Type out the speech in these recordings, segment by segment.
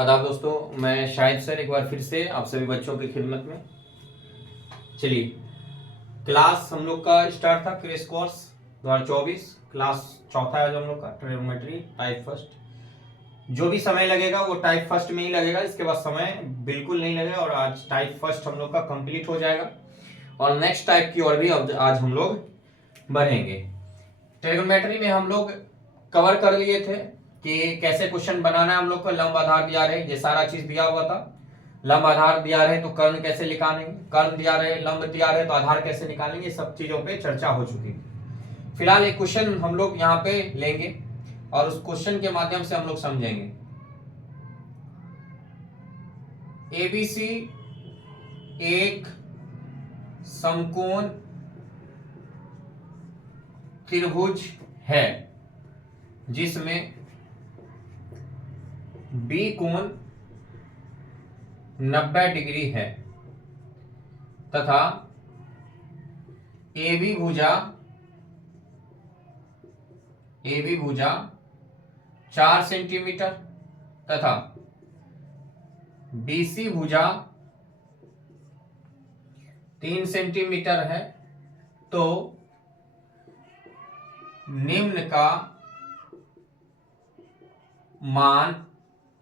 आदाब दोस्तों, मैं शाहिद सर एक बार फिर से आप सभी बच्चों की खिदमत में। चलिए, क्लास हम लोग का स्टार्ट था क्रैश कोर्स 2024। क्लास चौथा है आज हम लोग का ट्रिग्नोमेट्री टाइप फर्स्ट। जो भी समय लगेगा वो टाइप फर्स्ट में ही लगेगा, इसके बाद समय बिल्कुल नहीं लगेगा और आज टाइप फर्स्ट हम लोग का कंप्लीट हो जाएगा और नेक्स्ट टाइप की ओर भी आज हम लोग बढ़ेंगे। ट्रिग्नोमेट्री में हम लोग कवर कर लिए थे कि कैसे क्वेश्चन बनाना है हम लोग को। लंब आधार दिया रहे, ये सारा चीज दिया हुआ था। लंब आधार दिया रहे तो कर्ण कैसे निकालेंगे, कर्ण दिया रहे, लंब दिया रहे तो आधार कैसे निकालेंगे, सब चीजों पे चर्चा हो चुकी थी। फिलहाल एक क्वेश्चन हम लोग यहाँ पे लेंगे और उस क्वेश्चन के माध्यम से हम लोग समझेंगे। एबीसी एक समकोण त्रिभुज है जिसमें बी कोण 90 डिग्री है तथा AB भुजा 4 सेंटीमीटर तथा BC भुजा 3 सेंटीमीटर है, तो निम्न का मान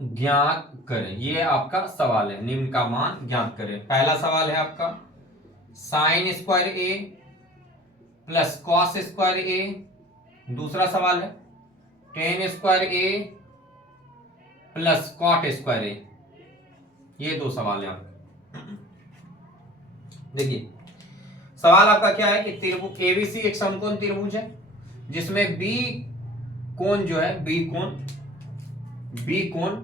ज्ञात करें। ये आपका सवाल है, निम्न का मान ज्ञात करें। पहला सवाल है आपका sign square A plus cos square ए। दूसरा सवाल है ten square A plus cot square ए। ये दो सवाल है आपके। देखिए, सवाल आपका क्या है कि त्रिभुज एबीसी एक समकोण त्रिभुज है जिसमें बी कोण जो है, बी कोण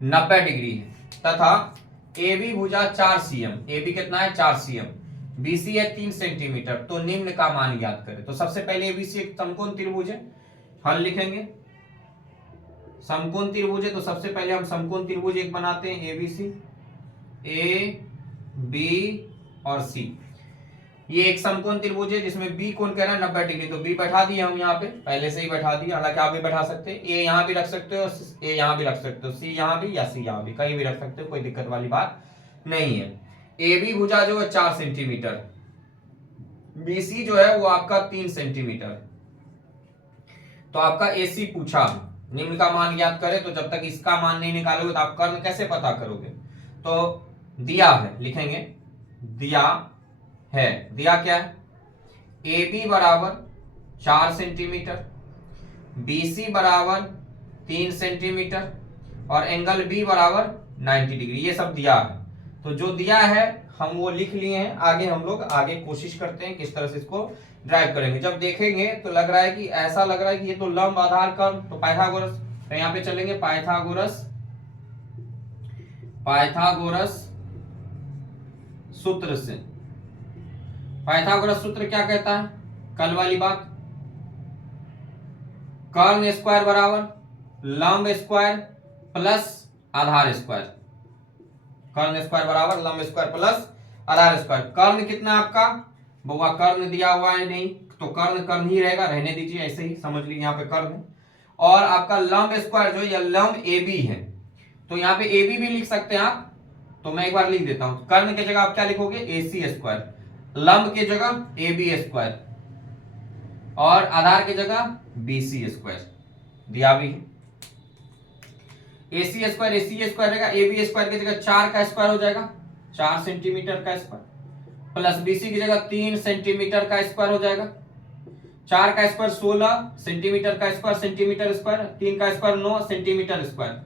90 डिग्री है तथा AB भुजा 4 cm। AB कितना है? 4 cm। BC है 3 सेंटीमीटर, तो निम्न का मान ज्ञात करें। तो सबसे पहले ABC एक समकोण त्रिभुज है, हल लिखेंगे। समकोण त्रिभुज है तो सबसे पहले हम समकोण त्रिभुज एक बनाते हैं, ABC A B और C। ये एक समकोण त्रिभुज है जिसमें बी कोण कह रहा है 90 डिग्री, तो बी बैठा दिए हम यहाँ पे, पहले से ही बैठा दिया। हालांकि आप भी बैठा सकते हैं, ए यहाँ भी रख सकते हो, ए यहाँ भी रख सकते हो, सी यहाँ भी या सी यहाँ भी, कहीं भी रख सकते हो, कोई दिक्कत वाली बात नहीं है। ए बी भुजा जो है 4 सेंटीमीटर, बी सी जो है वो आपका 3 सेंटीमीटर। तो आपका ए सी पूछा निम्न का मान ज्ञात करे, तो जब तक इसका मान नहीं निकालोगे तो आप कर्ण कैसे पता करोगे? तो दिया है, लिखेंगे दिया है। दिया क्या है? AB बराबर 4 सेंटीमीटर, BC बराबर 3 सेंटीमीटर और एंगल B बराबर 90 डिग्री। ये सब दिया है। तो जो दिया है हम वो लिख लिए हैं। आगे हम लोग कोशिश करते हैं किस तरह से इसको ड्राइव करेंगे। जब देखेंगे तो लग रहा है कि ऐसा लग रहा है कि ये तो लंब आधार कर्ण, तो पाइथागोरस, तो यहां पे चलेंगे पाइथागोरस सूत्र से। पाइथागोरस सूत्र क्या कहता है? कल वाली बात, कर्ण स्क्वायर बराबर लंब स्क्वायर प्लस आधार स्क्वायर। कर्ण स्क्वायर बराबर लंब स्क्वायर प्लस आधार स्क्वायर। कर्ण कितना आपका? बउआ कर्ण दिया हुआ है नहीं, तो कर्ण ही रहेगा, रहने दीजिए, ऐसे ही समझ लीजिए यहाँ पे कर्ण है। और आपका लंब स्क्वायर जो है लंब AB है, तो यहाँ पे AB भी लिख सकते हैं आप, तो मैं एक बार लिख देता हूं। कर्ण की जगह आप क्या लिखोगे? AC स्क्वायर, लंब की जगह AB स्क्वायर और आधार की जगह BC स्क्वायर दिया भी है। AC स्क्वायर रहेगा, AB स्क्वायर की जगह 4 का स्क्वायर हो जाएगा, 4 सेंटीमीटर का स्क्वायर, प्लस BC की जगह 3 सेंटीमीटर का स्क्वायर हो जाएगा। 4 का स्क्वायर 16 सेंटीमीटर का स्क्वायर, सेंटीमीटर स्क्वायर, 3 का square 9 centimetre square,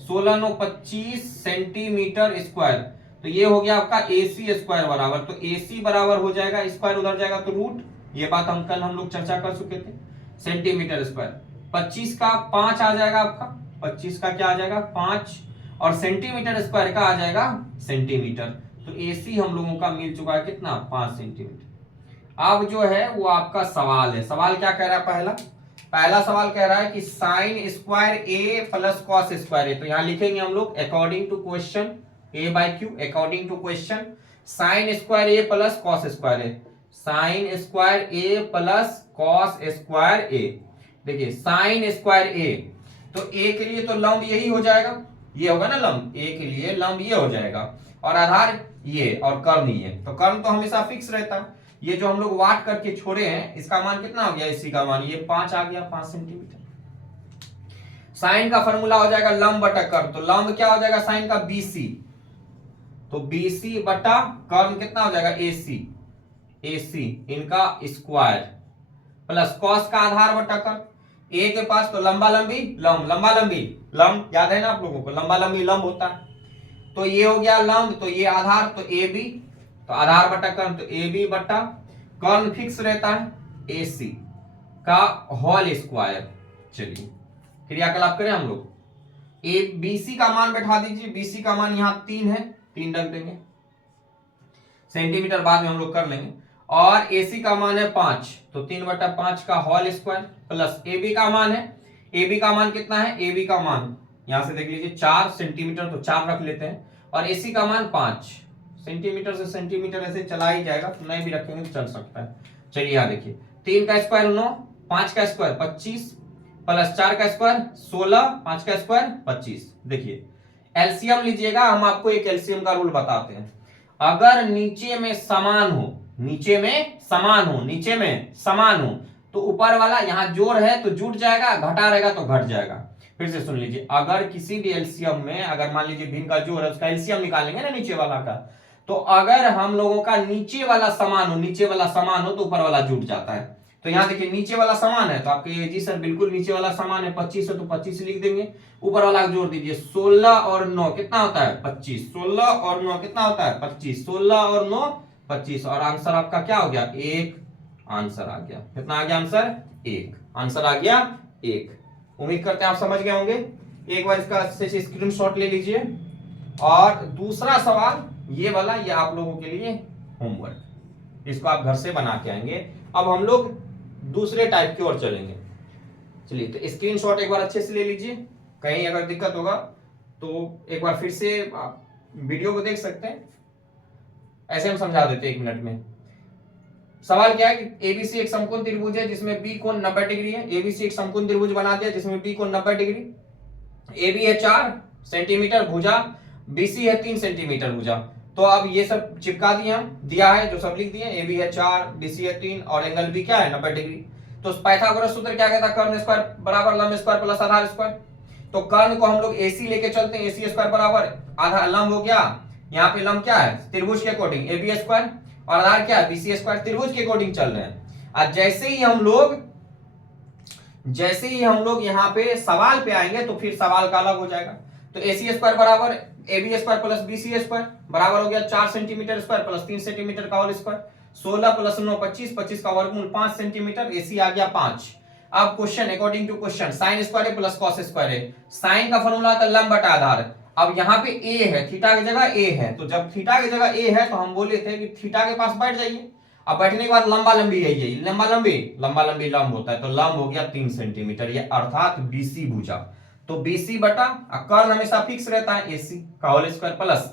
16 9 25 centimetre square. तो ये हो गया आपका AC स्क्वायर बराबर, तो AC बराबर हो जाएगा, स्क्वायर उधर जाएगा तो रूट। ये बात हम लोग चर्चा कर चुके थे। सेंटीमीटर स्क्वायर 25 का 5 आ जाएगा आपका, 25 का क्या आ जाएगा? 5, और सेंटीमीटर स्क्वायर का आ जाएगा सेंटीमीटर। तो AC हम लोगों का मिल चुका है कितना? 5 सेंटीमीटर। अब जो है वो आपका सवाल है। सवाल क्या कह रहा है? पहला सवाल कह रहा है कि sine square A plus cos square A. तो यहां लिखेंगे हम लोग according to question, A by Q, according to question sine square A plus cos square A. Sine square A plus cos square A. देखिए साइन स्क्वायर ए, तो ए के लिए तो लंब यही हो जाएगा, ये होगा ना लंब, ए के लिए लंब ये हो जाएगा, और आधार ये, और कर्ण ये। तो कर्ण तो हमेशा फिक्स रहता है। ये जो हम लोग वाट करके छोड़े हैं, इसका मान कितना हो गया, इसी का मान ये 5 आ गया, 5 सेंटीमीटर। साइन का फॉर्मूला हो जाएगा लंब बटा कर्ण, तो लंब क्या हो जाएगा साइन का, बीसी, तो बीसी बटा कर्ण कितना हो जाएगा, एसी, एसी इनका स्क्वायर, प्लस कॉस का आधार बटा कर्ण, ए के पास तो लंबा लंबी लंब, लंबा लंबी लंब याद है ना आप लोगों को, लंबा लंबी लंब होता है। तो ये हो गया लंब, तो ये आधार, तो ए बी, तो आधार बटा कर्ण, तो ए बी बटा कर्ण फिक्स रहता है एसी का होल स्क्वायर। चलिए क्रियाकलाप करें हम लोग। ए बीसी का मान बैठा दीजिए, बीसी का मान यहाँ 3 है, 3 रख देंगे, सेंटीमीटर बाद में हम लोग कर लेंगे, और एसी का मान है 5, तो 3/5 का होल स्क्वायर, प्लस एबी का मान है, एबी का मान कितना है, एबी का मान यहां से देख लीजिए 4 सेंटीमीटर, तो 4 रख लेते हैं, और एसी का मान 5 सेंटीमीटर, से सेंटीमीटर ऐसे चला ही जाएगा, तो नहीं भी रखेंगे तो चल सकता है। चलिए यहाँ देखिए, 3 का स्क्वायर 9, 5 का स्क्वायर 25, प्लस 4 का स्क्वायर 16, 5 का स्क्वायर 25। देखिए एलसीएम लीजिएगा, हम आपको एक एलसीएम का रूल बताते हैं। अगर नीचे में समान हो, नीचे में समान हो, नीचे में समान हो, तो ऊपर वाला यहाँ जोड़ है तो जुट जाएगा, घटा रहेगा तो घट जाएगा। फिर से सुन लीजिए, अगर किसी भी एलसीएम में, अगर मान लीजिए भिन्न का जोड़ है, उसका एलसीएम निकालेंगे ना नीचे वाला का, तो अगर हम लोगों का नीचे वाला समान हो, नीचे वाला समान हो, तो ऊपर वाला जुट जाता है। तो यहाँ देखिए नीचे वाला समान है, तो आपके जी सर बिल्कुल नीचे वाला समान है, 25 है तो 25 लिख देंगे, ऊपर वाला जोड़ दीजिए, 16 और 9 कितना होता है 25, 16 और 9 कितना होता है 25, 16 और 9 25, और आंसर आपका क्या हो गया 1, आंसर आ गया, कितना आ गया आंसर 1, आंसर आ गया 1। उम्मीद करते हैं आप समझ गए होंगे। एक बार इसका अच्छे से स्क्रीनशॉट ले लीजिए। और दूसरा सवाल ये वाला, ये आप लोगों के लिए होमवर्क, इसको आप घर से बना के आएंगे। अब हम लोग दूसरे टाइप की ओर चलेंगे। चलिए तो स्क्रीनशॉट एक बार अच्छे से ले लीजिए, कहीं अगर दिक्कत होगा तो एक बार फिर से आप वीडियो को देख सकते हैं, ऐसे हम समझा देते हैं 1 मिनट में। सवाल क्या है कि एबीसी एक समकोण त्रिभुज है जिसमें बी कोण 90 डिग्री है। एबीसी एक समकोण त्रिभुज बना दिया जिसमें बी कोण 90 डिग्री। एबी है 4 सेंटीमीटर भुजा, बीसी है 3 सेंटीमीटर भुजा। तो अब ये सब चिपका दिए, हम दिया है जो सब लिख दिए, एबी है 4, बीसी है 3 और एंगल बी क्या है 90 डिग्री। तो पाइथागोरस सूत्र क्या कहता है, कर्ण स्क्वायर बराबर लंब स्क्वायर प्लस आधार स्क्वायर। तो कर्ण को हम लोग एसी लेके चलते हैं, एसी स्क्वायर बराबर आधार लंब हो गया, यहाँ पे लंब क्या है त्रिभुज के अकॉर्डिंग एबी स्क्वायर, और आधार क्या है बीसी स्क्वायर, त्रिभुज के अकॉर्डिंग चल रहे हैं। आज जैसे ही हम लोग यहाँ पे सवाल पे आएंगे तो फिर सवाल का अलग हो जाएगा। तो एसी स्क्वायर बराबर AB square plus BC square बराबर हो गया 4 सेंटीमीटर स्क्वायर प्लस 3 सेंटीमीटर का होल स्क्वायर, 16 प्लस 9 25, 25 का वर्गमूल 5 सेंटीमीटर, एसी आ गया 5। अब question according to question, sine square है प्लस कॉस स्क्वायर है, साइन का फॉर्मूला आता है लंब बटा आधार। अब यहाँ पे ए है, थीटा की जगह ए है, तो जब थीटा की जगह ए है तो हम बोले थे कि थीटा के पास बैठ जाइए। अब बैठने के बाद लंबा लंबी है, लंबा लंबी लंब होता है, तो लंब हो गया 3 सेंटीमीटर, ये अर्थात बीसी भुजा। तो बीसी बटा कर्ण हमेशा फिक्स रहता है एसी का होल स्क्वायर प्लस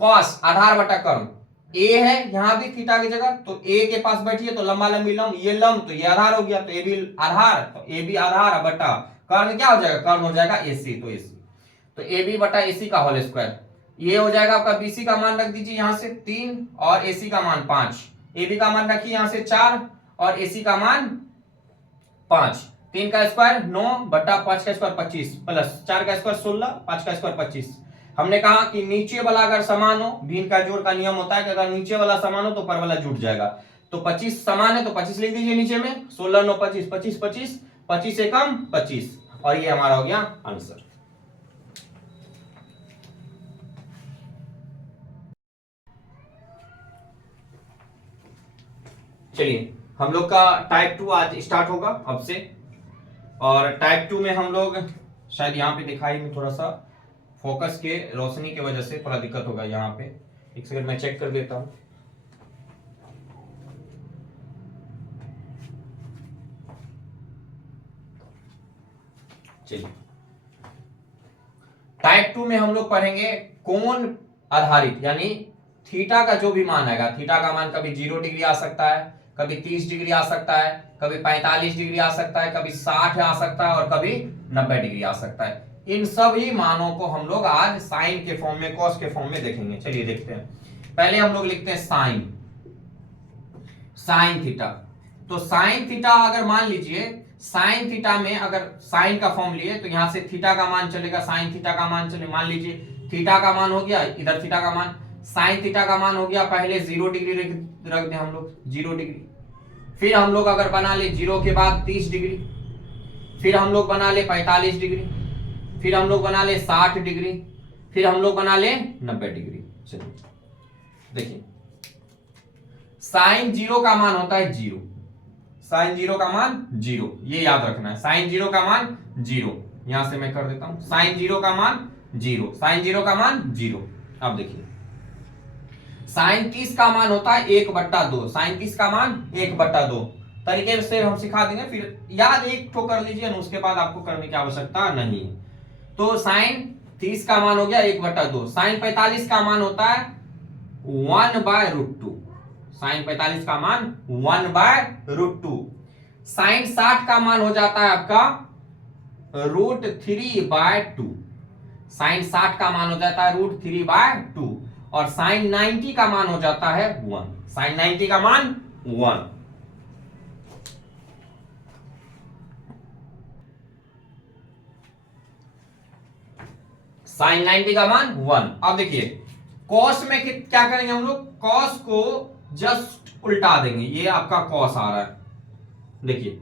कॉस आधार बटा कर्ण, ए है यहाँ भी थीटा की जगह, तो ए के पास बैठिए तो लंबा लंबी लंब, ये लंब तो ये आधार हो गया, तो ए भी आधार, तो ए भी आधार बटा कर्ण क्या हो जाएगा, कर्ण हो जाएगा एसी, तो एसी, तो ए बी बटा एसी का होल स्क्वायर। ये हो जाएगा आपका बीसी का मान रख दीजिए यहाँ से 3 और एसी का मान 5, ए बी का मान रखिए यहाँ से 4 और एसी का मान 5। 3 का स्क्वायर 9 बटा 5 का स्क्वायर 25 प्लस 4 का स्क्वायर 16, 5 का स्क्वायर 25। हमने कहा कि नीचे वाला अगर समान हो, भिन्न का जोड़ का नियम होता है कि अगर नीचे वाला समान हो तो ऊपर वाला जुट जाएगा। तो 25 समान है तो 25 लिख दीजिए नीचे में, 16 9 25, 25 25, 25 से कम 25, और ये हमारा हो गया आंसर। चलिए हम लोग का टाइप 2 आज स्टार्ट होगा अब से, और टाइप 2 में हम लोग शायद यहाँ पे दिखाई में थोड़ा सा फोकस के रोशनी की वजह से थोड़ा दिक्कत होगा यहाँ पे, एक सेकंड मैं चेक कर देता हूँ। चलिए टाइप 2 में हम लोग पढ़ेंगे कोण आधारित, यानी थीटा का जो भी मान आएगा, थीटा का मान कभी 0 डिग्री आ सकता है, कभी 30 डिग्री आ सकता है, कभी 45 डिग्री आ सकता है, कभी 60 आ सकता है और कभी 90 डिग्री आ सकता है। इन सभी मानों को हम लोग आज साइन के फॉर्म में, कॉस के फॉर्म में देखेंगे। चलिए देखते हैं। पहले हम लोग लिखते हैं साइन थीटा। तो साइन थीटा अगर मान लीजिए साइन थीटा में अगर साइन का फॉर्म लिए तो यहां से थीटा का मान चलेगा, साइन थीटा का मान चले। मान लीजिए थीटा का मान हो गया, इधर थीटा का मान, साइन थीटा का मान हो गया पहले 0 डिग्री रख दें हम लोग, 0 डिग्री। फिर हम लोग अगर बना ले 0 के बाद 30 डिग्री, फिर हम लोग बना ले 45 डिग्री, फिर हम लोग बना ले 60 डिग्री, फिर हम लोग बना ले 90 डिग्री। चलिए देखिए, साइन 0 का मान होता है 0, साइन 0 का मान 0, ये याद रखना है। साइन 0 का मान 0, यहां से मैं कर देता हूं, साइन 0 का मान 0, साइन 0 का मान 0। अब देखिए साइन 30 का मान होता है 1/2, साइन 30 का मान 1/2 तरीके से हम सिखा देंगे, फिर याद एक ठो कर लीजिए, उसके बाद आपको करने की आवश्यकता नहीं है। तो साइन 30 का मान हो गया 1/2, साइन 45 का मान होता है 1/√2, साइन 45 का मान 1/√2। साइन 60 का मान हो जाता है आपका √3/2, साइन 60 का मान हो जाता है √3/2, और साइन 90 का मान हो जाता है 1, साइन 90 का मान 1। साइन 90 का मान 1। अब देखिए कॉस में क्या करेंगे हम लोग, कॉस को जस्ट उल्टा देंगे, ये आपका कॉस आ रहा है। देखिए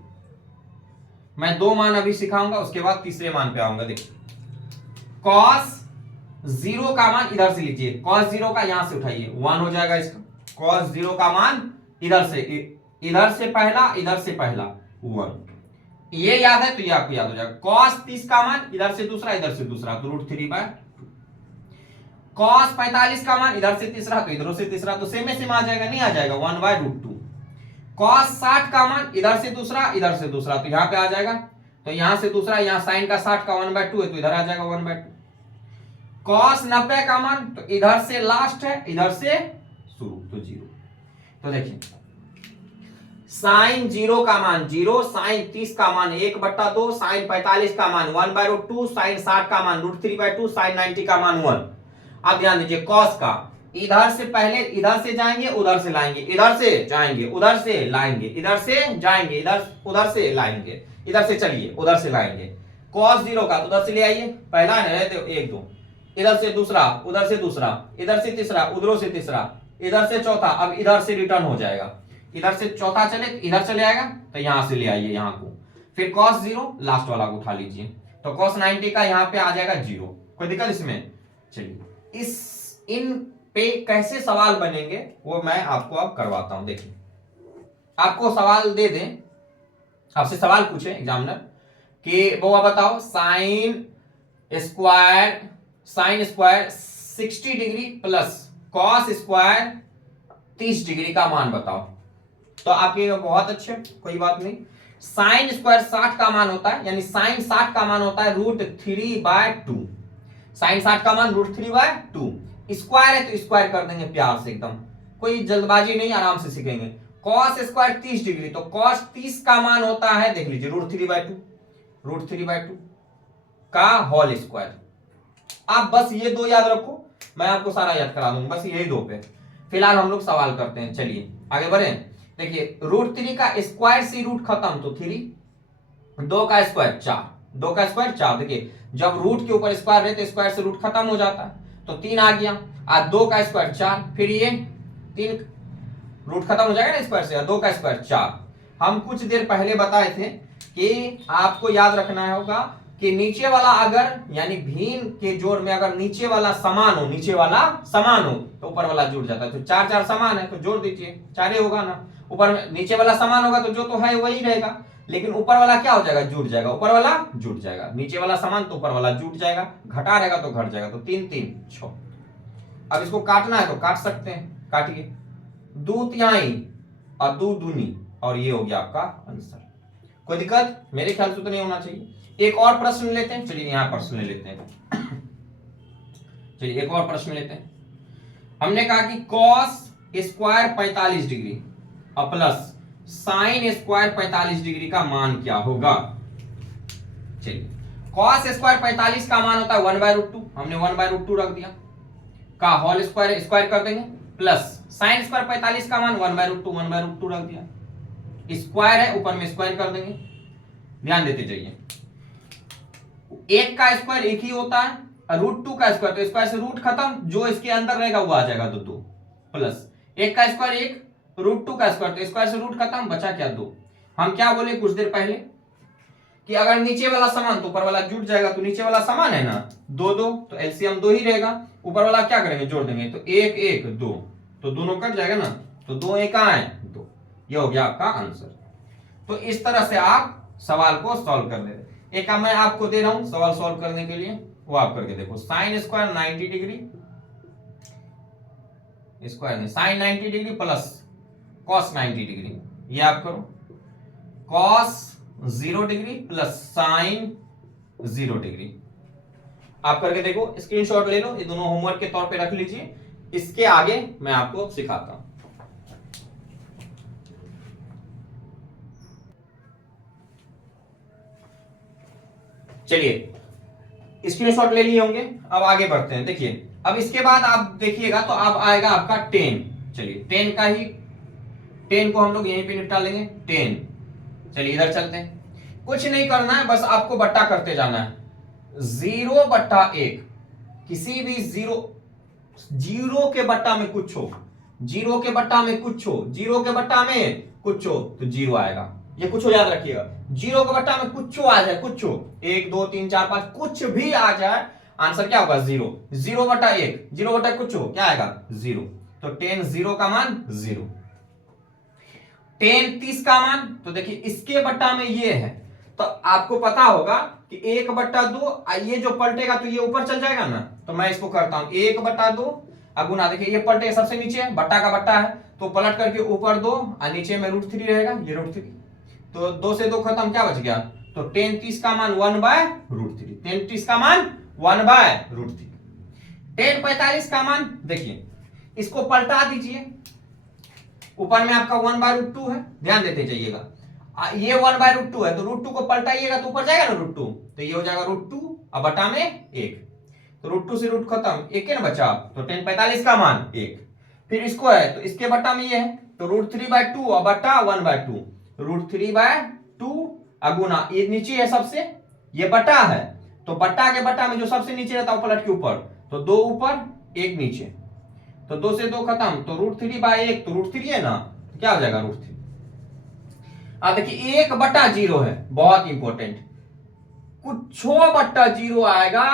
मैं 2 मान अभी सिखाऊंगा, उसके बाद तीसरे मान पे आऊंगा। देखिए कॉस 0 का मान इधर से लीजिए, कॉस 0 का यहां से उठाइए, 1 हो जाएगा इसका। कॉस 0 का मान इधर से पहला, इधर से पहला 1, ये याद है तो ये आपको याद हो जाएगा। कॉस 30 का मान इधर से दूसरा, इधर से दूसरा, तो √3/2। कॉस 45 का मान इधर से तीसरा, तो इधर से तीसरा, तो सेम सेम आ जाएगा, नहीं आ जाएगा 1/√2। कॉस 60 का मान इधर से दूसरा, इधर से दूसरा, तो यहां पे आ जाएगा, तो यहां से दूसरा, यहां साइन का 60 का 1/2 है, तो इधर आ जाएगा 1/2। कॉस 90 का मान तो इधर से लास्ट है, इधर से शुरू, तो 0। तो देखिए साइन 0 का मान 0, साइन 30 का मान 1/2, साइन 45 का मान 1/√2, साइन 60 का मान √3/2, साइन 90 का मान 1। अब ध्यान दीजिए कॉस का, इधर से पहले इधर से जाएंगे, उधर से लाएंगे, इधर से जाएंगे, उधर से लाएंगे, इधर से जाएंगे, इधर उधर से लाएंगे, इधर से चलिए उधर से लाएंगे। कॉस 0 का तो उधर से ले आइए, पहला है रहते 1 2, इधर से दूसरा, उधर से दूसरा, इधर से तीसरा, उधरों से तीसरा, इधर से चौथा, अब इधर से रिटर्न हो जाएगा, इधर से चौथा चले इधर चले आएगा, तो यहां से ले आइए यहां को, फिर cos 0 लास्ट वाला को उठा लीजिए, तो cos 90 का यहां पे आ जाएगा 0। कोई दिक्कत इसमें? चलिए इन पे कैसे सवाल बनेंगे वो मैं आपको अब करवाता हूं। देखिए आपको सवाल दे दें, आपसे सवाल पूछे एग्जामिनर कि वो बताओ sine square 60 degree plus cos square 30 degree का मान बताओ। तो आपके बहुत अच्छे, कोई बात नहीं। साइन स्क्वायर 60 का मान होता है, यानी साइन 60 का मान होता है √3/2, साइन 60 का मान √3/2। स्क्वायर है तो स्क्वायर कर देंगे प्यार से, एकदम कोई जल्दबाजी नहीं, आराम से सीखेंगे। कॉस स्क्वायर 30 डिग्री, तो कॉस 30 का मान होता है, देख लीजिए √3/2 का होल स्क्वायर। आप बस ये 2 याद रखो, मैं आपको सारा याद करा दूंगा, बस यही 2 पे फिलहाल हम लोग सवाल करते हैं। चलिए आगे बढ़े। देखिए √3 का स्क्वायर से रूट खत्म, तो 3, 2 का स्क्वायर 4, 2 का स्क्वायर 4। देखिए जब रूट के ऊपर स्क्वायर रहे तो स्क्वायर से रूट खत्म हो जाता है, तो 3 आ गया, आज 2 का स्क्वायर 4, फिर ये 3 रूट खत्म हो जाएगा ना स्क्वायर से, 2 का स्क्वायर 4। हम कुछ देर पहले बताए थे कि आपको याद रखना होगा कि नीचे वाला अगर यानी भिन्न के जोड़ में अगर नीचे वाला समान हो, नीचे वाला समान हो तो ऊपर वाला जुड़ जाता है। तो 4 4 समान है तो जोड़ दीजिए, 4 ही होगा ना। ऊपर में नीचे वाला समान होगा तो जो तो है वही रहेगा, लेकिन ऊपर वाला क्या हो जाएगा, जुड़ जाएगा, ऊपर वाला जुड़ जाएगा। नीचे वाला समान तो ऊपर वाला जुड़ जाएगा, घटा रहेगा तो घट जाएगा, तो 3 3 6। अब इसको काटना है तो काट सकते हैं, काटिए। 2 तिहाई और 2 दूनी, और ये हो गया आपका आंसर। कोई दिक्कत मेरे ख्याल से तो नहीं होना चाहिए। एक और प्रश्न लेते हैं, चलिए यहां प्रश्न लेते हैं। चलिए एक और प्रश्न लेते हैं। हमने कहा कि कॉस स्क्वायर 45 डिग्री और प्लस साइन स्क्वायर 45 डिग्री का मान क्या होगा। चलिए कॉस स्क्वायर 45 का मान होता है 1/√2, हमने 1/√2 रख दिया, का होल स्क्वायर स्क्वायर कर देंगे, प्लस साइन स्क्वायर 45 का मान 1/√2 रख दिया, स्क्वायर है ऊपर में स्क्वायर कर देंगे। ध्यान देते जाइए, एक का स्क्वायर एक ही होता है, √2 का स्क्वायर तो स्क्वायर से रूट खत्म, जो इसके अंदर रहेगा वो आ जाएगा, तो 2 प्लस एक का स्क्वायर एक, √2 का स्क्वायर तो स्क्वायर से रूट खत्म, बचा क्या 2। हम क्या बोले कुछ देर पहले कि अगर नीचे वाला समान तो ऊपर वाला जुट जाएगा, तो नीचे वाला समान है ना 2 2, तो एलसीएम 2 ही रहेगा, ऊपर वाला क्या करेंगे जोड़ देंगे, तो 1 1 2, तो दोनों कट जाएगा ना, तो 2 1 कहां है 2, ये हो गया आपका आंसर। तो इस तरह से आप सवाल को सॉल्व कर दे। एक मैं आपको दे रहा हूं सवाल सॉल्व करने के लिए, वो आप करके देखो। साइन स्क्वायर 90 डिग्री, स्क्वायर नहीं, sine 90 degree plus cos 90 degree, ये आप करो। Cos 0 degree plus sine 0 degree, आप करके देखो, स्क्रीनशॉट ले लो, ये दोनों होमवर्क के तौर पे रख लीजिए। इसके आगे मैं आपको सिखाता हूं। चलिए स्क्रीनशॉट ले लिए होंगे, अब आगे बढ़ते हैं। देखिए अब इसके बाद आप देखिएगा तो अब आएगा आपका 10। चलिए 10 का ही, 10 को हम लोग यहीं पे निपटा लेंगे 10। चलिए इधर चलते हैं, कुछ नहीं करना है, बस आपको बट्टा करते जाना है। 0/1, किसी भी जीरो के बट्टा में कुछ हो, जीरो के बट्टा में कुछ हो, जीरो के बट्टा में कुछ हो तो 0 आएगा, ये कुछ हो याद रखिएगा। जीरो के बट्टा में कुछ आ जाए, कुछ हो 1 2 3 4 5 कुछ भी आ जाए, आंसर क्या होगा 0। 0/1, 0 कुछ हो क्या आएगा 0, तो 10 0 का मान 0। 10 30 का मान, तो देखिए इसके बट्टा में ये है, तो आपको पता होगा कि 1/2, ये जो पलटेगा तो ये ऊपर चल जाएगा ना, तो मैं इसको करता हूं 1/2 गुना, देखिए ये पलटे सबसे नीचे है, बट्टा का बट्टा है, तो पलट करके ऊपर 2 और नीचे में √3 रहेगा, ये √3, तो 2 से 2 खत्म, क्या बच गया, तो 10 30 का मान 1/√3, 10 30 का मान 1/√3। 10 45 का मान, देखिए इसको पलटा दीजिए, ऊपर में आपका 1/√2 है, ध्यान देते जाइएगा, ये 1/√2 है, तो √2 को पलटाइएगा तो ऊपर जाएगा ना √2, तो ये हो जाएगा √2 और बटा में 1, तो √2 से रूट खत्म, 1 है ना बचा, तो 10 45 का मान 1। फिर इसको है तो इसके बट्टा में ये है, तो √3/2 और बटा 1/2, √3/2 अगुना, ये नीचे है सबसे, ये बटा है, तो बट्टा के बट्टा में जो सबसे नीचे रहता है वो पलट के ऊपर, तो 2 ऊपर 1 नीचे, तो 2 से 2 खत्म, तो √3/1, तो √3 है ना, तो क्या हो जाएगा √3। अब देखिए 1/0 है, बहुत इंपॉर्टेंट, कुछ 0 आएगा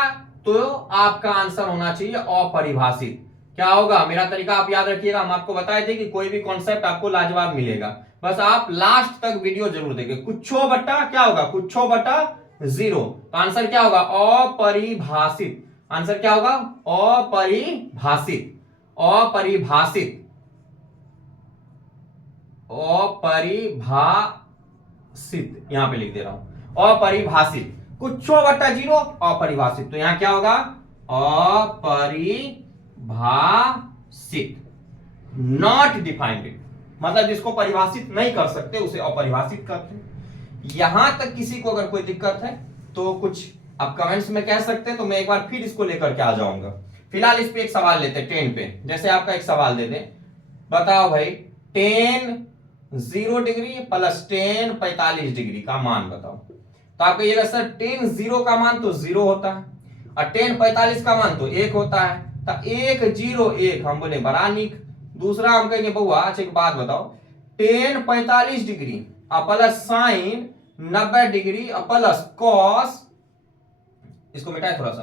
तो आपका आंसर होना चाहिए अपरिभाषित। क्या होगा मेरा तरीका आप याद रखिएगा, हम आपको बताए थे कि कोई भी कॉन्सेप्ट आपको लाजवाब मिलेगा, बस आप लास्ट तक वीडियो जरूर देखें। कुछो बट्टा क्या होगा, कुछो बट्टा 0, तो आंसर क्या होगा अपरिभाषित, आंसर क्या होगा अपरिभाषित, अपरिभाषित, अपरिभाषित, यहां पे लिख दे रहा हूं अपरिभाषित, कुछो बट्टा 0 अपरिभाषित, तो यहां क्या होगा अपरिभाषित, नॉट डिफाइंड, मतलब जिसको परिभाषित नहीं कर सकते उसे अपरिभाषित करते हैं। यहां तक किसी को अगर कोई दिक्कत है तो कुछ आप कमेंट्स में कह सकते हैं, तो मैं एक बार फिर इसको लेकर के आ जाऊंगा। फिलहाल इस पे एक सवाल लेते हैं 10 पे, जैसे आपका एक सवाल दे दें, बताओ भाई 10 0 डिग्री प्लस 10 45 डिग्री का मान बताओ, तो आप कहिएगा सर 10 0 का मान तो 0 होता है और 10 45 का मान तो 1 होता है, तो 1 0 1 हम बोले बड़ा निक। दूसरा हम कहेंगे बउआ अच्छा एक बात बताओ, 10 45 degree plus sign 90 degree plus cos, इसको मिटाए थोड़ा सा,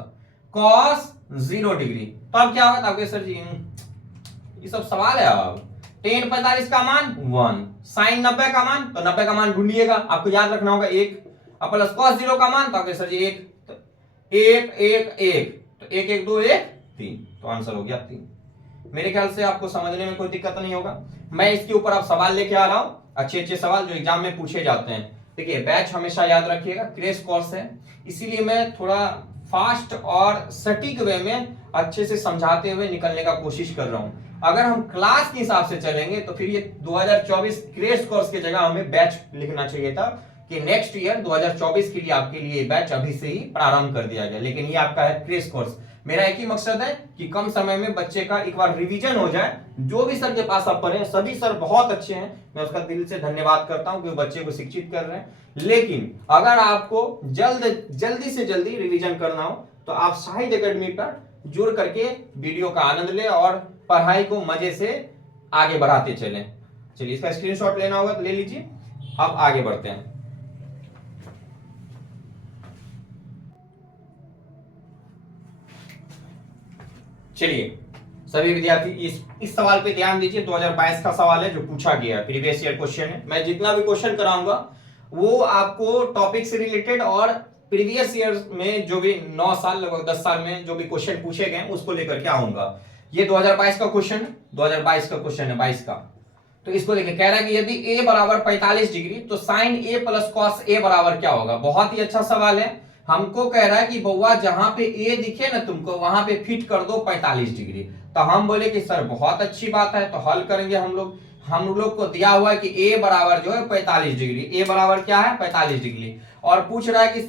कॉस 0 डिग्री, तो अब क्या होगा, आपके सर जी ये सब सवाल है। अब 10 45 का मान 1, साइन 90 का मान, तो 90 का मान ढूंढिएगा, आपको याद रखना होगा 1, प्लस कॉस 0 का मान, तो आपके सर जी 1, तो 1 1 1, तो 1 1 2 1 3, तो आंसर हो गया 3। मेरे ख्याल से आपको समझने में कोई दिक्कत नहीं होगा। मैं इसके ऊपर आप सवाल लेके आ रहा हूं, अच्छे अच्छे सवाल जो एग्जाम में पूछे जाते हैं। देखिए बैच हमेशा याद रखिएगा क्रैश कोर्स है, इसीलिए मैं थोड़ा फास्ट और सटीक वे में अच्छे से समझाते हुए निकलने का कोशिश कर रहा हूं। अगर हम क्लास के हिसाब से चलेंगे तो फिर ये 2024 क्रैश कोर्स की जगह हमें बैच लिखना चाहिए था, कि नेक्स्ट ईयर 2024 के लिए आपके लिए बैच अभी से ही प्रारंभ कर दिया गया, लेकिन ये आपका है क्रेश कोर्स। मेरा एक ही मकसद है कि कम समय में बच्चे का एक बार रिवीजन हो जाए। जो भी सर के पास आप पढ़े, सभी सर बहुत अच्छे हैं, मैं उसका दिल से धन्यवाद करता हूं कि वो बच्चे को शिक्षित कर रहे हैं। लेकिन अगर आपको जल्दी से जल्दी रिवीजन करना हो तो आप शाहिद एकेडमी पर जुड़ करके वीडियो का आनंद लें और पढ़ाई को मजे से आगे बढ़ाते चलें। चलिए, इसका स्क्रीनशॉट लेना होगा तो ले लीजिए। अब आगे बढ़ते हैं। चलिए सभी विद्यार्थी इस सवाल पे ध्यान दीजिए। 2022 का सवाल है जो पूछा गया है, प्रीवियस ईयर क्वेश्चन है। मैं जितना भी क्वेश्चन कराऊंगा वो आपको टॉपिक से रिलेटेड और प्रीवियस ईयर में जो भी 9 साल लगभग 10 साल में जो भी क्वेश्चन पूछे गए उसको लेकर के आऊंगा। ये 2022 का क्वेश्चन है, 2022 का क्वेश्चन है 22 का। तो इसको लेके कह रहा है कि यदि a बराबर 45 डिग्री तो sine a plus cos a बराबर क्या होगा। बहुत ही अच्छा सवाल है। हमको कह रहा है कि बउआ जहां पे a दिखे ना तुमको वहां पे फिट कर दो 45 डिग्री। तो हम बोले कि सर बहुत अच्छी बात है, तो हल करेंगे हम लोग। हम लोग को दिया हुआ है कि a बराबर जो है 45 डिग्री, a बराबर क्या है 45 डिग्री, और पूछ रहा है कि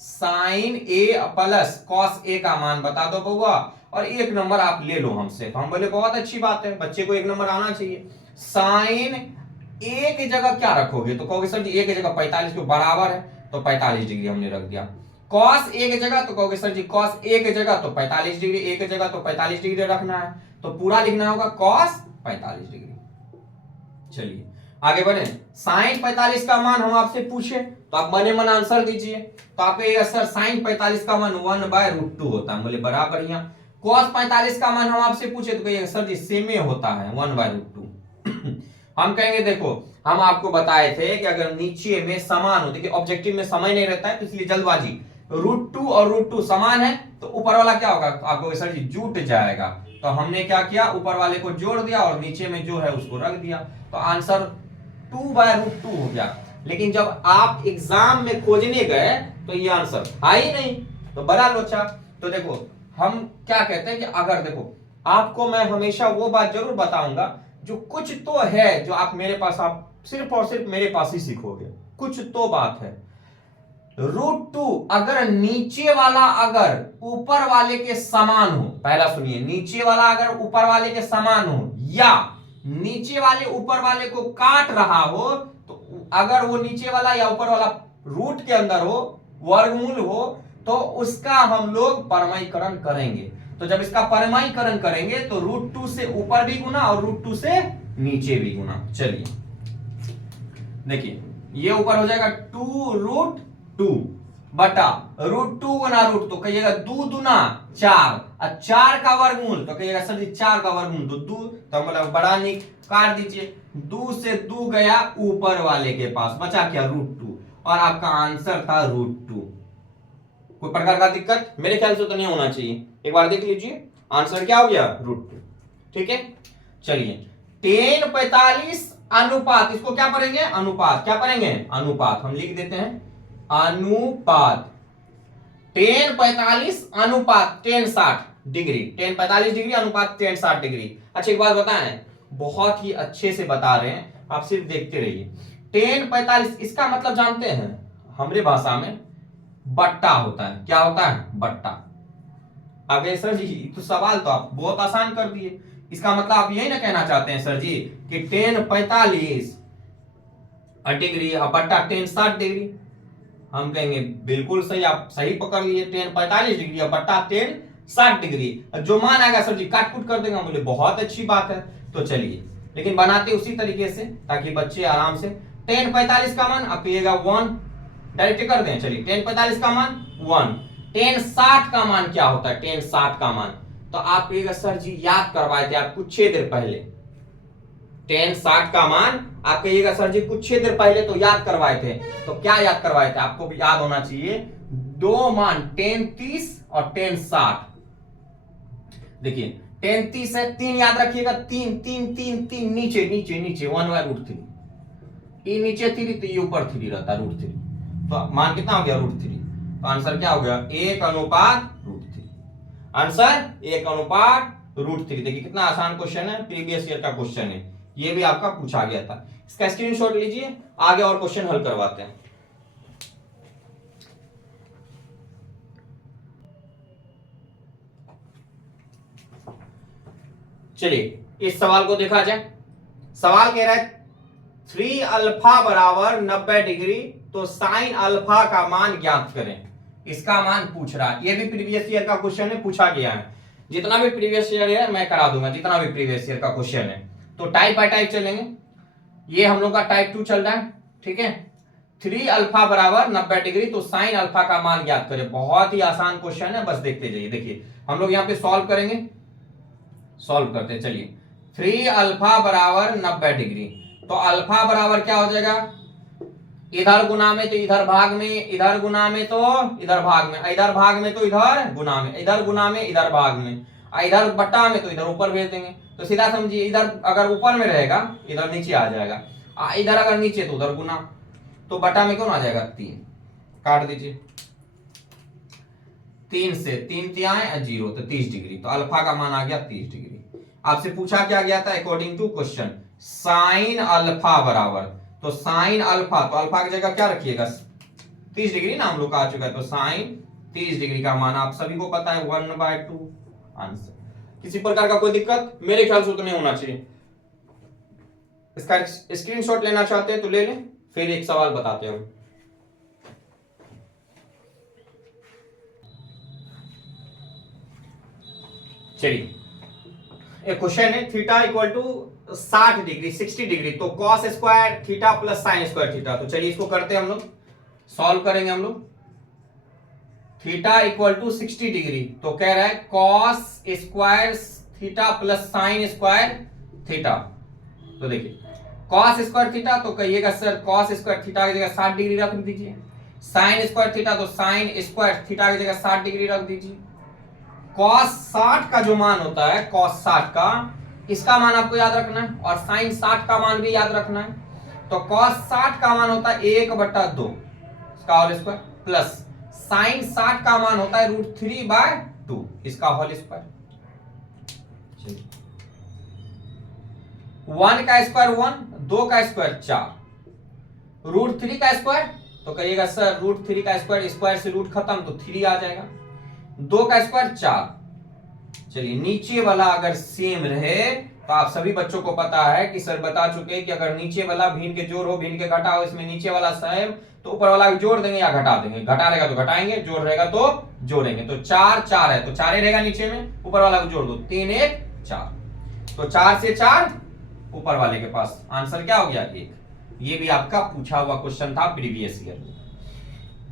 sine a plus cos a का मान बता दो बउआ, और 1 नंबर आप ले लो हमसे। तो हम बोले बहुत अच्छी बात है, बच्चे को 1 नंबर आना चाहिए। साइन a की जगह क्या रखोगे, तो कहोगे सर जी a की जगह 45 तो बराबर है, तो 45 डिग्री हमने रख दिया। कॉस a की जगह तो कहोगे सर जी कॉस a की जगह तो 45 डिग्री, a की जगह तो 45 डिग्री रखना है, तो पूरा लिखना होगा कॉस 45 डिग्री। चलिए आगे बढ़े। साइन 45 का मान हम आपसे पूछे तो आप मने मन आंसर दीजिए। तो आप कहिएगा सर साइन 45 का मान 1/√2 होता है। बोले बराबर यहाँ। कॉस 45 का मान हम आपसे पूछे तो कहिएगा सर जी सेमे होता है 1/√2। हम कहेंगे देखो हम आपको बताए थे कि अगर नीचे में समान हो, देखिए ऑब्जेक्टिव में समय नहीं रहता है तो इसलिए जल्दबाजी, √2 और √2 समान है तो ऊपर वाला क्या होगा, आपको सर जी जुट जाएगा। तो हमने क्या किया, ऊपर वाले को जोड़ दिया और नीचे में जो है उसको रख दिया, तो आंसर 2/√2 हो गया। लेकिन जब आप एग्जाम में खोजने गए तो ये आंसर था ही नहीं, तो बड़ा लोचा। तो देखो हम क्या कहते हैं कि अगर देखो आपको मैं हमेशा वो बात जरूर बताऊंगा जो कुछ तो है जो आप मेरे पास, आप सिर्फ और सिर्फ मेरे पास ही सीखोगे। कुछ तो बात है। √2 अगर नीचे वाला अगर ऊपर वाले के समान हो, पहला सुनिए, नीचे वाला अगर ऊपर वाले के समान हो या नीचे वाले ऊपर वाले को काट रहा हो, तो अगर वो नीचे वाला या ऊपर वाला रूट के अंदर हो, वर्गमूल हो, तो उसका हम लोग परमयीकरण करेंगे। तो जब इसका परमयीकरण करेंगे तो √2 से ऊपर भी गुना और √2 से नीचे भी गुना। चलिए देखिए ये ऊपर हो जाएगा 2√2 बटा √2 गुना √2, कहिएगा 2 दूना 4, और 4 का वर्गमूल तो कहिएगा सर जी 4 का वर्गमूल तो 2, तो मतलब बड़ा नहीं काट दीजिए। 2 से 2 गया ऊपर वाले के पास, बचा क्या √2, और आपका आंसर था √2। कोई प्रकार का दिक्कत मेरे ख्याल से तो नहीं होना चाहिए। एक बार देख लीजिए आंसर क्या हो गया √2। ठीक है, चलिए 10:45 अनुपात, इसको क्या पढ़ेंगे अनुपात, क्या पढ़ेंगे अनुपात, हम लिख देते हैं अनुपात। 10:45 अनुपात 10:60 डिग्री, 10:45 डिग्री अनुपात 10:60 डिग्री। अच्छा एक बात बताएं, बहुत ही अच्छे से बता रहे हैं, आप सिर्फ देखते रहिए। 10:45 इसका मतलब जानते हैं हमारे भाषा में बट्टा होता है। क्या होता है बट्टा। अब सर जी तो सवाल तो आप बहुत आसान कर दिए, इसका मतलब आप यही ना कहना चाहते हैं सर जी कि 10:45 डिग्री और बट्टा 10:60 डिग्री। हम कहेंगे बिल्कुल सही, आप सही पकड़ लिए, 10:45 डिग्री और बट्टा 10:60 डिग्री। जो मान आएगा सर जी काट कूट कर देंगे। बोले बहुत अच्छी बात है। तो चलिए लेकिन बनाते उसी तरीके से ताकि बच्चे आराम से। 10:45 का मान आप कहिएगा 1, डायरेक्ट कर दें। चलिए 10:45 का मान 1, 10:60 का मान क्या होता है, 10:60 का मान तो आप कहिएगा सर जी याद करवाए थे आप कुछ 6 देर पहले। 10:60 का मान आप कहिएगा सर जी कुछ 6 देर पहले तो याद करवाए थे। तो क्या याद करवाए थे, आपको भी याद होना चाहिए दो मान 10:30 और 10:60। देखिए 10:30 है, 3 याद रखिएगा, 3 3 3 3 नीचे नीचे नीचे 1/√3, ये नीचे 3 तो ये ऊपर 3 रहता √3, तो मान कितना हो गया √3। तो आंसर क्या हो गया 1:√3। आंसर 1:√3। देखिए कितना आसान क्वेश्चन है, प्रीवियस ईयर का क्वेश्चन है। ये भी आपका पूछा गया था, इसका स्क्रीनशॉट लीजिए, आगे और क्वेश्चन हल करवाते हैं। चलिए इस सवाल को देखा जाए। सवाल कह रहा है 3 अल्फा बराबर 90 डिग्री, तो साइन अल्फा का मान ज्ञात करें। इसका मान पूछ रहा है, ये भी प्रीवियस ईयर का क्वेश्चन है, पूछा गया है। जितना भी प्रीवियस ईयर है मैं करा दूंगा, जितना भी प्रीवियस ईयर का क्वेश्चन है। तो टाइप बाय टाइप चलेंगे। ये हम लोग का टाइप 2 चल रहा है, ठीक है। 3 अल्फा बराबर 90 डिग्री, तो साइन अल्फा का मान ज्ञात करें। बहुत ही आसान क्वेश्चन है, बस देखते जाइए। देखिए हम लोग यहाँ पे सॉल्व करेंगे, सॉल्व करते हैं। चलिए 3 अल्फा बराबर 90 डिग्री, तो अल्फा बराबर क्या हो जाएगा, इधर गुना में तो इधर भाग में, इधर गुना में तो इधर भाग में, इधर भाग में तो इधर गुना में, इधर गुना में इधर भाग में, इधर बट्टा में तो इधर ऊपर भेज देंगे। तो सीधा समझिए, इधर अगर ऊपर में रहेगा इधर नीचे आ जाएगा, इधर अगर नीचे तो उधर गुना, तो बट्टा में कौन आ जाएगा 3, काट दीजिए। 3 से 3 तिहाई 0, तो 30 डिग्री, तो अल्फा का मान आ गया 30 डिग्री। आपसे पूछा क्या गया था according to question, sine alpha बराबर, तो साइन अल्फा, तो अल्फा की जगह क्या रखिएगा 30 डिग्री ना हम लोग का आ चुका है, तो साइन 30 डिग्री का मान आप सभी को पता है 1/2 आंसर। किसी प्रकार का कोई दिक्कत मेरे ख्याल से तो नहीं होना चाहिए। इसका स्क्रीनशॉट लेना चाहते हैं तो ले लें, फिर एक सवाल बताते हैं हम। चलिए एक क्वेश्चन है, theta equal to 60 degree 60 degree, तो cos square theta plus sine square theta. तो चलिए इसको करते हैं हम लोग, सॉल्व करेंगे हम लोग। थीटा इक्वल टू 60 डिग्री, तो कह रहा है cos square theta plus sine square theta. तो देखिए कॉस स्क्वायर थीटा, तो कहिएगा सर कॉस स्क्वायर थीटा की जगह 60 डिग्री रख दीजिए। साइन स्क्वायर थीटा, तो साइन स्क्वायर थीटा की जगह 60 डिग्री रख दीजिए। कॉस 60 का जो मान होता है, कॉस 60 का, इसका मान आपको याद रखना है, और साइन 60 का मान भी याद रखना है। तो कॉस 60 का मान होता है 1/2 इसका होल स्क्वायर, प्लस साइन 60 का मान होता है √3/2 इसका होल स्क्वायर। 1 का स्क्वायर 1, 2 का स्क्वायर 4, √3 का स्क्वायर, तो कहिएगा सर √3 का स्क्वायर, स्क्वायर से रूट खत्म तो 3 आ जाएगा। 2 का स्क्वायर 4। चलिए नीचे वाला अगर सेम रहे, तो आप सभी बच्चों को पता है कि सर बता चुके कि अगर नीचे वाला भिन्न के जोड़ हो भिन्न के घटा हो, इसमें नीचे वाला सेम तो ऊपर वाला जोड़ देंगे या घटा देंगे। घटा रहेगा तो घटाएंगे, जोड़ रहेगा तो जोड़ेंगे। तो 4 4 है तो 4 ही रहेगा नीचे में, ऊपर वाला को जोड़ दो, 3 1 4, तो 4 से 4 ऊपर वाले के पास आंसर क्या हो गया 1। ये भी आपका पूछा हुआ क्वेश्चन था प्रीवियस ईयर में।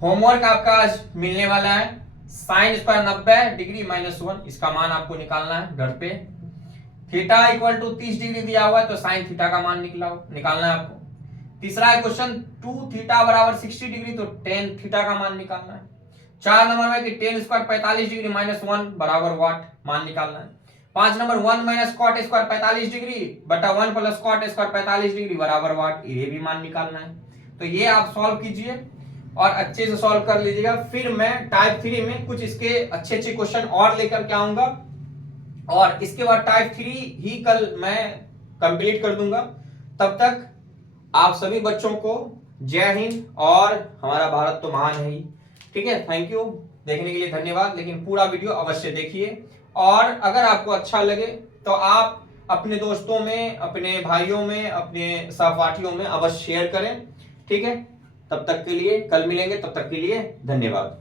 होमवर्क आपका आज मिलने वाला है, साइन स्क्वायर 90 डिग्री -1, इसका मान आपको निकालना है घर पे। थीटा इक्वल टू 30 डिग्री दिया हुआ है, तो साइन थीटा का मान निकालना है आपको। तीसरा है क्वेश्चन 2 थीटा बराबर 60 डिग्री, तो tan थीटा का मान निकालना है। 4 नंबर में कि tan स्क्वायर 45 डिग्री -1 बराबर वाट, मान निकालना है। 5 number 1 minus cot square 45 degree बटा 1 प्लस कॉट स्क्वायर 45 डिग्री बराबर वाट, ये भी मान निकालना है। तो ये आप सॉल्व कीजिए और अच्छे से सॉल्व कर लीजिएगा। फिर मैं टाइप 3 में कुछ इसके अच्छे अच्छे क्वेश्चन और लेकर के आऊंगा, और इसके बाद टाइप 3 ही कल मैं कंप्लीट कर दूंगा। तब तक आप सभी बच्चों को जय हिंद, और हमारा भारत तो महान है ही। ठीक है, थैंक यू, देखने के लिए धन्यवाद। लेकिन पूरा वीडियो अवश्य देखिए, और अगर आपको अच्छा लगे तो आप अपने दोस्तों में, अपने भाइयों में, अपने सहपाठियों में अवश्य शेयर करें। ठीक है, तब तक के लिए, कल मिलेंगे, तब तक के लिए धन्यवाद।